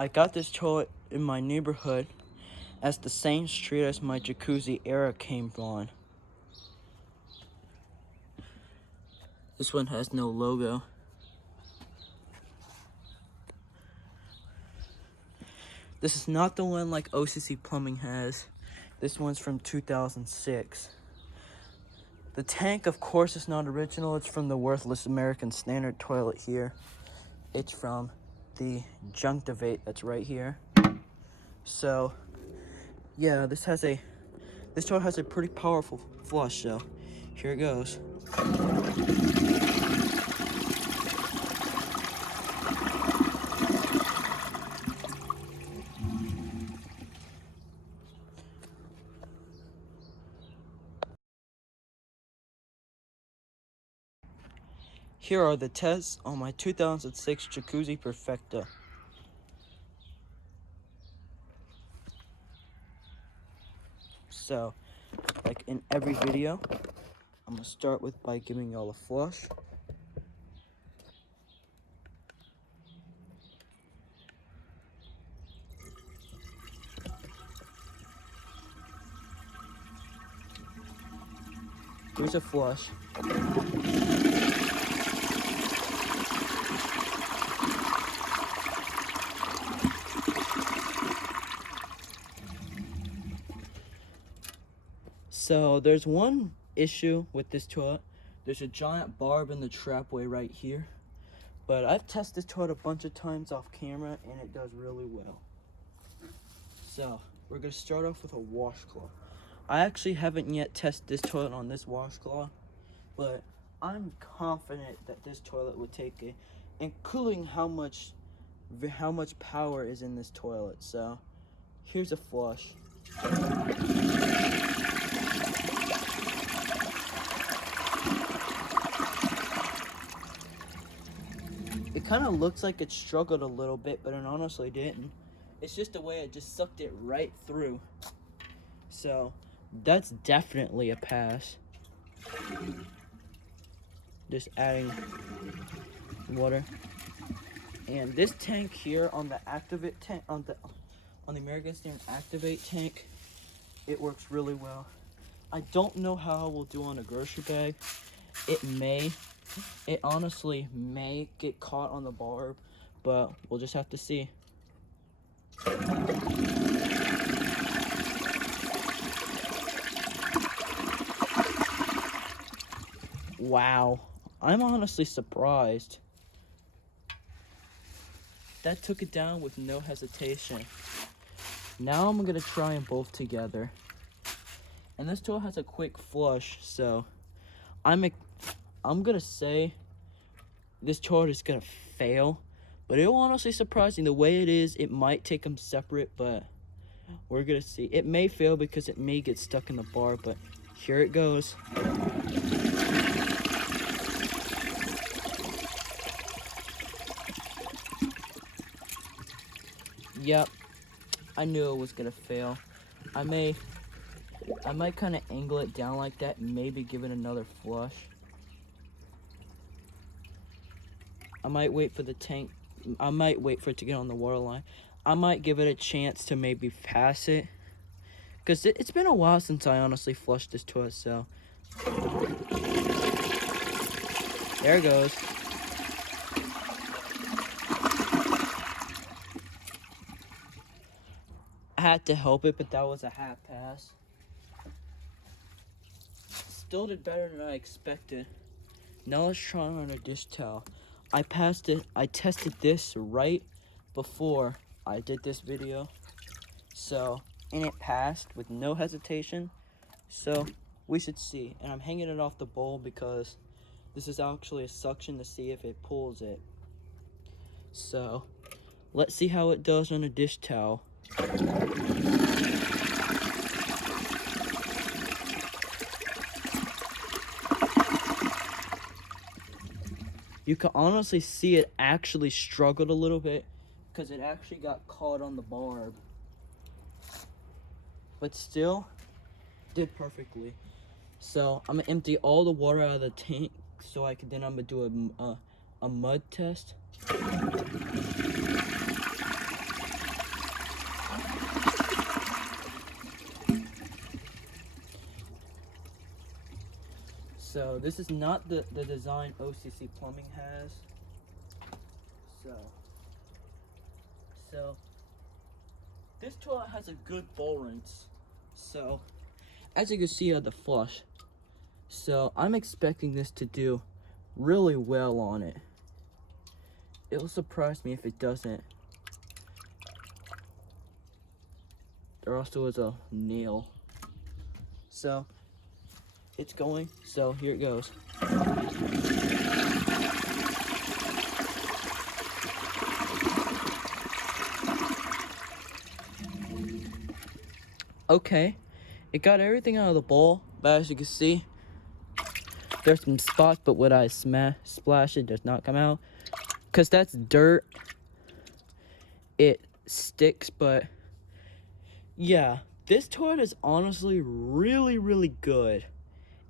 I got this toilet in my neighborhood as the same street as my jacuzzi era came on. This one has no logo. This is not the one like OCC Plumbing has. This one's from 2006. The tank, of course, is not original. It's from the worthless American Standard toilet here. It's from the junk debate that's right here. So, yeah, this toilet has a pretty powerful flush, so here it goes. Here are the tests on my 2006 Jacuzzi Perfecta. So, like in every video, I'm gonna start by giving y'all a flush. Here's a flush. So there's one issue with this toilet. There's a giant barb in the trapway right here. But I've tested this toilet a bunch of times off camera and it does really well. So we're gonna start off with a washcloth. I actually haven't yet tested this toilet on this washcloth, but I'm confident that this toilet would take it, including how much power is in this toilet. So here's a flush. It kind of looks like it struggled a little bit, but it honestly didn't. It's just the way it just sucked it right through. So that's definitely a pass. Just adding water. And this tank here on the Activate tank, on the American Standard Activate tank, it works really well. I don't know how it will do on a grocery bag. It honestly may get caught on the barb, but we'll just have to see. Wow, I'm honestly surprised. That took it down with no hesitation. Now I'm gonna try them both together. And this tool has a quick flush, so I'm gonna say this toilet is gonna fail, but it will honestly surprising the way it is. It might take them separate, but we're gonna see. It may fail because it may get stuck in the bar, but here it goes. Yep, I knew it was gonna fail. I might kind of angle it down like that and maybe give it another flush. I might wait for the tank. I might wait for it to get on the water line. I might give it a chance to maybe pass it, because it's been a while since I honestly flushed this toilet. So there it goes. I had to help it, but that was a half pass. Still did better than I expected. Now let's try on a dish towel. I passed it. I tested this right before I did this video. So, and it passed with no hesitation. So, we should see. And I'm hanging it off the bowl because this is actually a suction to see if it pulls it. So, let's see how it does on a dish towel. You can honestly see it actually struggled a little bit because it actually got caught on the barb. But still, did perfectly. So I'm gonna empty all the water out of the tank so I'm gonna do a mud test. So this is not the design OCC Plumbing has. So this toilet has a good bowl rinse. So as you can see of the flush. So I'm expecting this to do really well on it. It'll surprise me if it doesn't. There also is a nail. So it's going, so here it goes. Okay, it got everything out of the bowl, but as you can see, there's some spots, but when I splash it, does not come out. Because that's dirt, it sticks, but yeah, this toilet is honestly really good.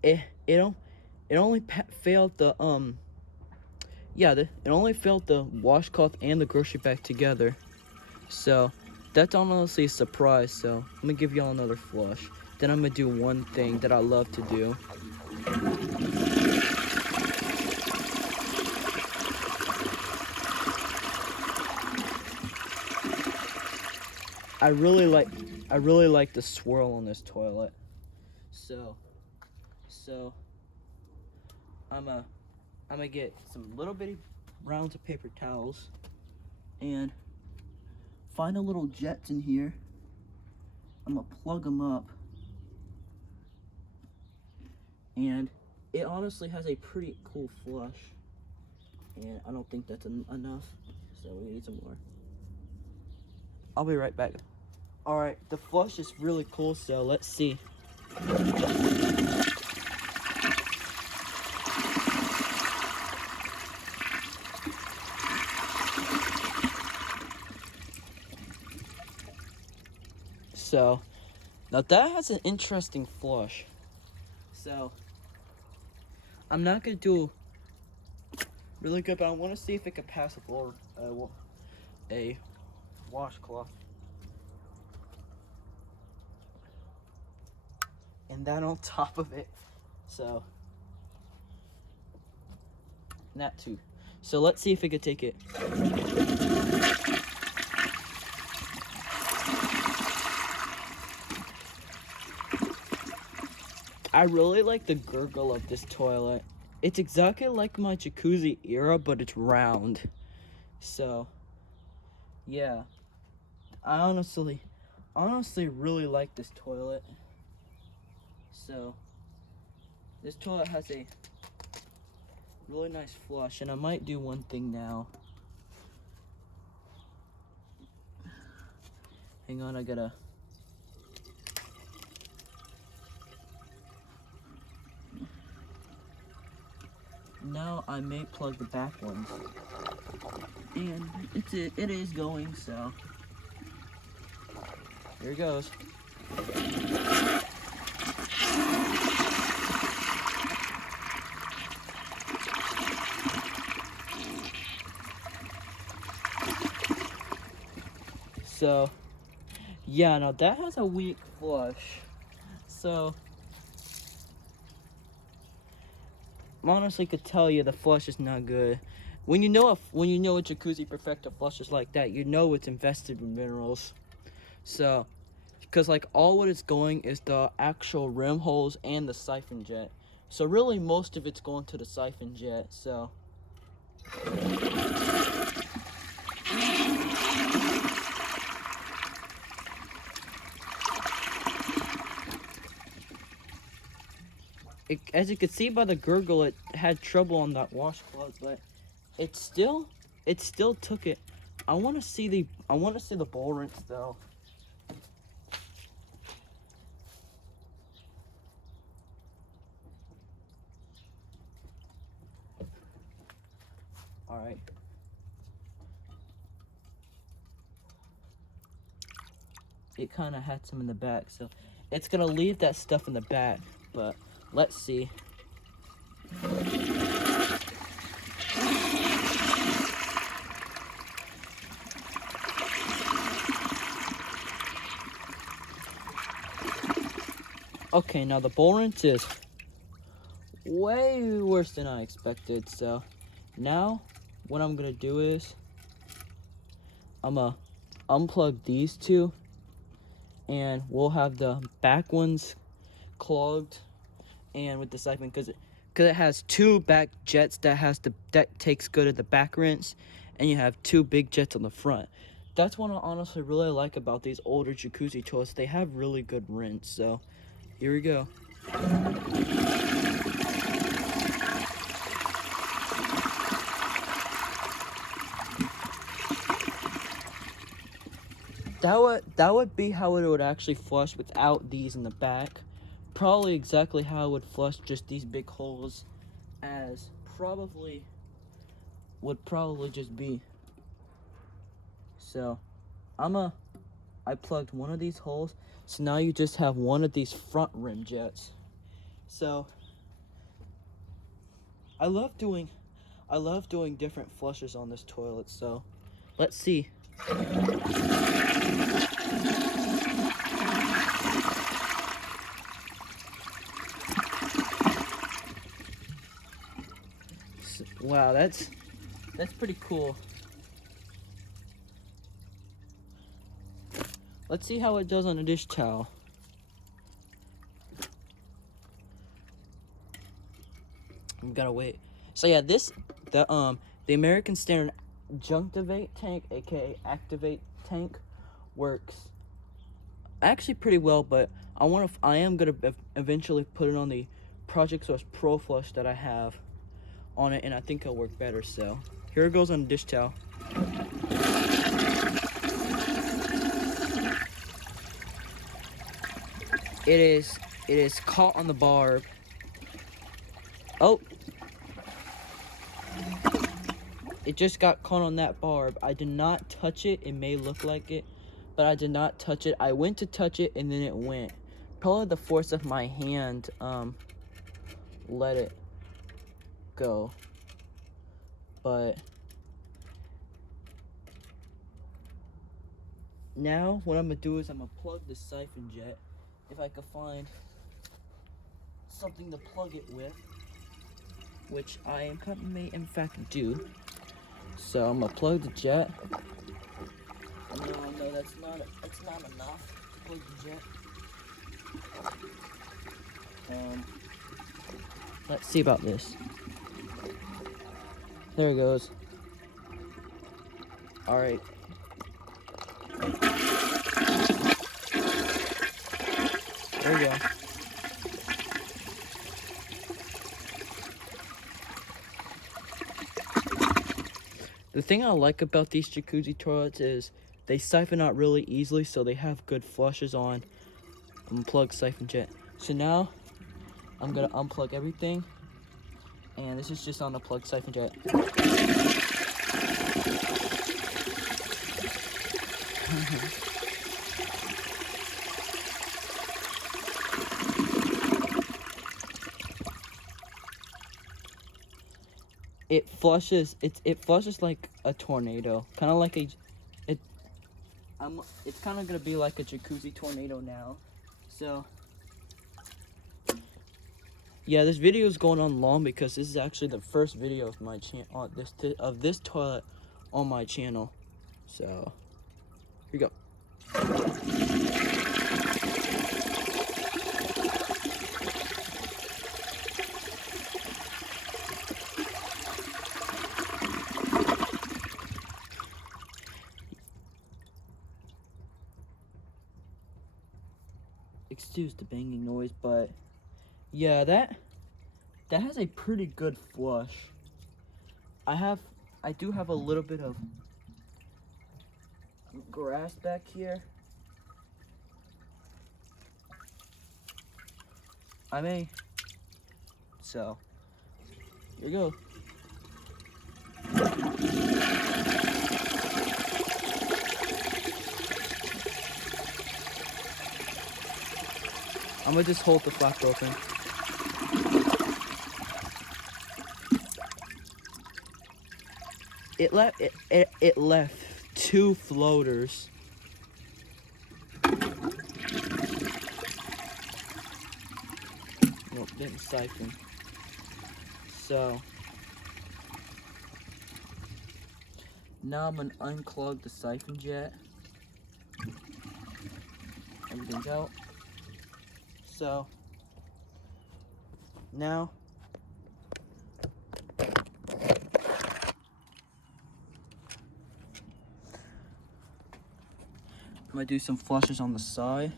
It only failed the it only failed the washcloth and the grocery bag together. So that's honestly a surprise. So I'm gonna give y'all another flush. Then I'm gonna do one thing that I love to do. I really like the swirl on this toilet. So I'm gonna get some little bitty rounds of paper towels and find a little jets in here. I'm gonna plug them up, and it honestly has a pretty cool flush, and I don't think that's enough, so we need some more. I'll be right back. All right, the flush is really cool, so let's see. So now that has an interesting flush. So I'm not gonna do really good, but I want to see if it can pass a washcloth. And that on top of it. So that too. So let's see if it could take it. I really like the gurgle of this toilet. It's exactly like my jacuzzi era, but it's round. So yeah, I honestly really like this toilet. So this toilet has a really nice flush, and I might do one thing now. Hang on, I gotta. Now I may plug the back ones, and it is going. So here it goes. So yeah, now that has a weak flush. So honestly could tell you the flush is not good. When you know a Jacuzzi Perfecta flush is like that, you know it's invested with minerals. So because like all what it's going is the actual rim holes and the siphon jet. So really most of it's going to the siphon jet. So as you can see by the gurgle, it had trouble on that washcloth, but it still took it. I want to see the bowl rinse though. All right. It kind of had some in the back, so it's gonna leave that stuff in the back, but let's see. Okay, now the bowl rinse is way worse than I expected. So now what I'm gonna do is I'm gonna unplug these two, and we'll have the back ones clogged and with the siphon, because it has two back jets that takes good at the back rinse, and you have two big jets on the front. That's what I honestly really like about these older jacuzzi toilets. They have really good rinse. So here we go. That would be how it would actually flush without these in the back. Probably exactly how it would flush, just these big holes, as would probably just be. So I plugged one of these holes, so now you just have one of these front rim jets. So I love doing different flushes on this toilet. So let's see. Wow, that's pretty cool. Let's see how it does on a dish towel. We gotta wait. So yeah, the American Standard Junctivate tank, aka Activate tank, works actually pretty well, but I am gonna eventually put it on the Project Source Pro Flush that I have on it, and I think it'll work better. So here it goes on the dish towel. It is caught on the barb. Oh, it just got caught on that barb. I did not touch it. It may look like it, but I did not touch it. I went to touch it and then it went. Probably the force of my hand let it go. But now what I'm gonna do is I'm gonna plug the siphon jet, if I could find something to plug it with, which I may in fact do. So I'm gonna plug the jet. No, that's not enough to plug the jet. Let's see about this. There it goes. All right. There we go. The thing I like about these jacuzzi toilets is they siphon out really easily, so they have good flushes on unplugged siphon jet. So now I'm gonna unplug everything, and this is just on the plug siphon jet. It flushes. It flushes like a tornado, kind of like it's kind of gonna be like a jacuzzi tornado now. So yeah, this video is going on long because this is actually the first video of my channel of this toilet on my channel. So here we go. Excuse the banging noise, but yeah, that has a pretty good flush. I do have a little bit of grass back here. So here you go. I'm gonna just hold the flap open. It left two floaters. Nope, didn't siphon. So now I'm gonna unclog the siphon jet. Everything's out. So now I'm gonna do some flushes on the side.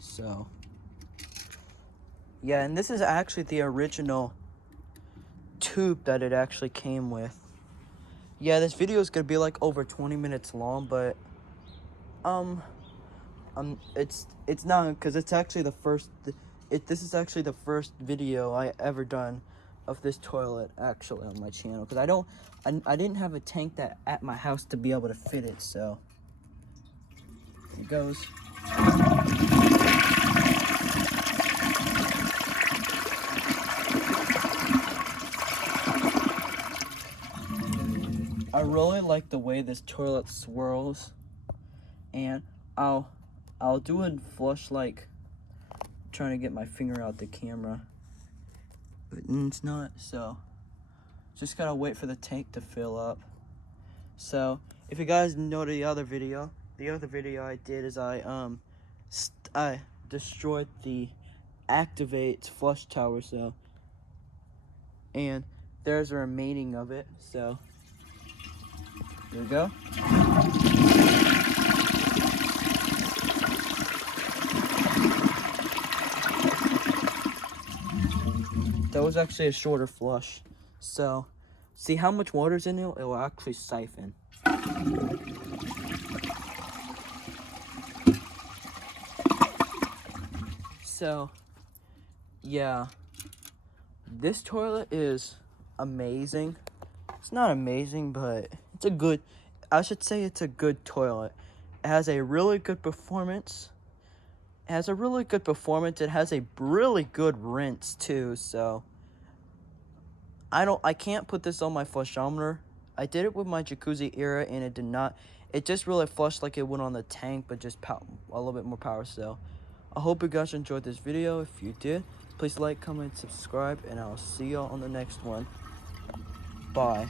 So yeah, and this is actually the original tube that it actually came with. Yeah, this video is gonna be like over 20 minutes long, but it's not, because it's actually the first. This is actually the first video I ever done of this toilet actually on my channel, because I didn't have a tank that at my house to be able to fit it. So here it goes. I really like the way this toilet swirls, and I'll do a flush like trying to get my finger out the camera, but it's not. So just gotta wait for the tank to fill up. So if you guys know the other video I did is I destroyed the activate flush tower. So, and there's a remaining of it. So here we go. That was actually a shorter flush. So, see how much water's in it? It will actually siphon. So, yeah. This toilet is amazing. It's not amazing, but it's a good, I should say it's a good toilet. It has a really good performance. It has a really good performance. It has a really good rinse too. So I can't put this on my flushometer. I did it with my Jacuzzi era, and it did not. It just really flushed like it went on the tank, but just a little bit more power. So I hope you guys enjoyed this video. If you did, please like, comment, subscribe, and I'll see y'all on the next one. Bye.